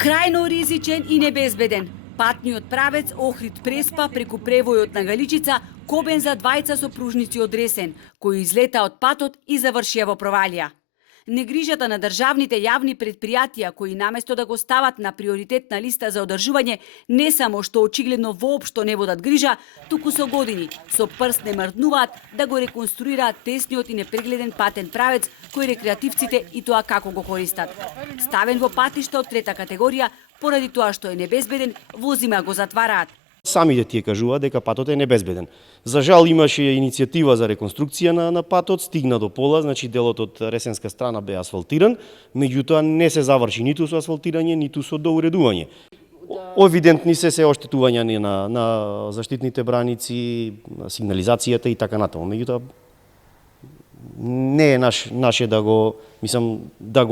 Крајно ризичен и небезбеден. Патниот правец Охрид Преспа преку превојот на Галичица кобен за двајца сопружници од Ресен, кои излета од патот и завршија во провалија. Негрижата на државните јавни предпријатија кои наместо да го стават на приоритетна листа за одржување, не само што очигледно воопшто не водат грижа, туку со години, со прст не мрднуваат да го реконструираат тесниот и непрегледен патен правец кој рекреативците и тоа како го користат. Ставен во патишта од трета категорија, поради тоа што е небезбеден, возима го затвараат. Самите тие кажуваат дека патот е небезбеден. За жал имаше иницијатива за реконструкција на патот, стигна до пола, значи делот од ресенска страна бе асфалтиран, меѓутоа не се заврши ниту со асфалтирање, ниту со доуредување. Евидентни се оштетувања на заштитните браници, на сигнализацијата и така натаму. Меѓутоа не е наше да го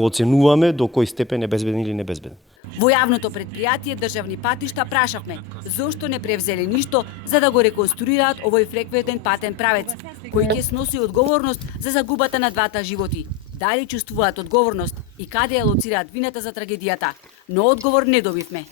оценуваме до кој степен е безбеден или небезбеден. Во јавното предпријатие Државни патишта прашавме зошто не превзеле ништо за да го реконструираат овој фреквентен патен правец, кој ќе сноси одговорност за загубата на двата животи. Дали чувствуваат одговорност и каде ја лоцираат вината за трагедијата, но одговор не добивме.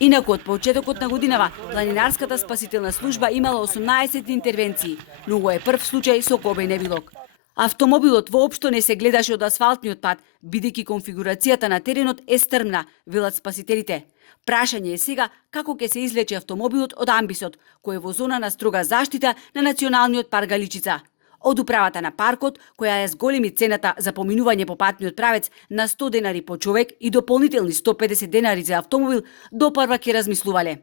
Инаку од почетокот на годинава, планинарската спасителна служба имала 18 интервенции, но ово е прв случај со кобен епилог. Автомобилот воопшто не се гледаше од асфалтниот пат, бидејќи конфигурацијата на теренот е стрмна, велат спасителите. Прашање е сега како ќе се извлече автомобилот од амбисот, кој е во зона на строга заштита на Националниот парк Галичица. Од управата на паркот, која е зголеми цената за поминување по патниот правец на 100 денари по човек и дополнителни 150 денари за автомобил, допарва ќе размислувале.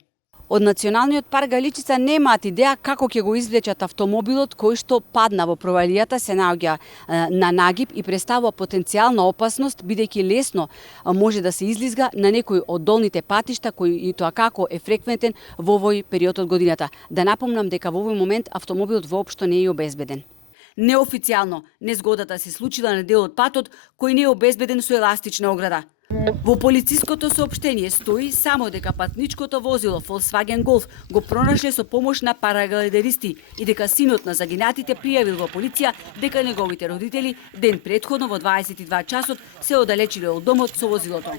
Од Националниот парк Галичица немаат идеја како ќе го извлечат автомобилот кој што падна во провалијата, се наоѓа на нагиб и представува потенцијална опасност, бидејќи лесно може да се излизга на некој од долните патишта кој и тоа како е фреквентен во овој период од годината. Да напомнам дека во овој момент автомобилот воопшто не е обезбеден. Неофицијално, незгодата се случила на дел од патот кој не е обезбеден со еластична ограда. Во полициското соопштение стои само дека патничкото возило Volkswagen Golf го пронашле со помош на параглидеристи и дека синот на загинатите пријавил во полиција дека неговите родители ден претходно во 22 часот се оддалечиле од домот со возилото.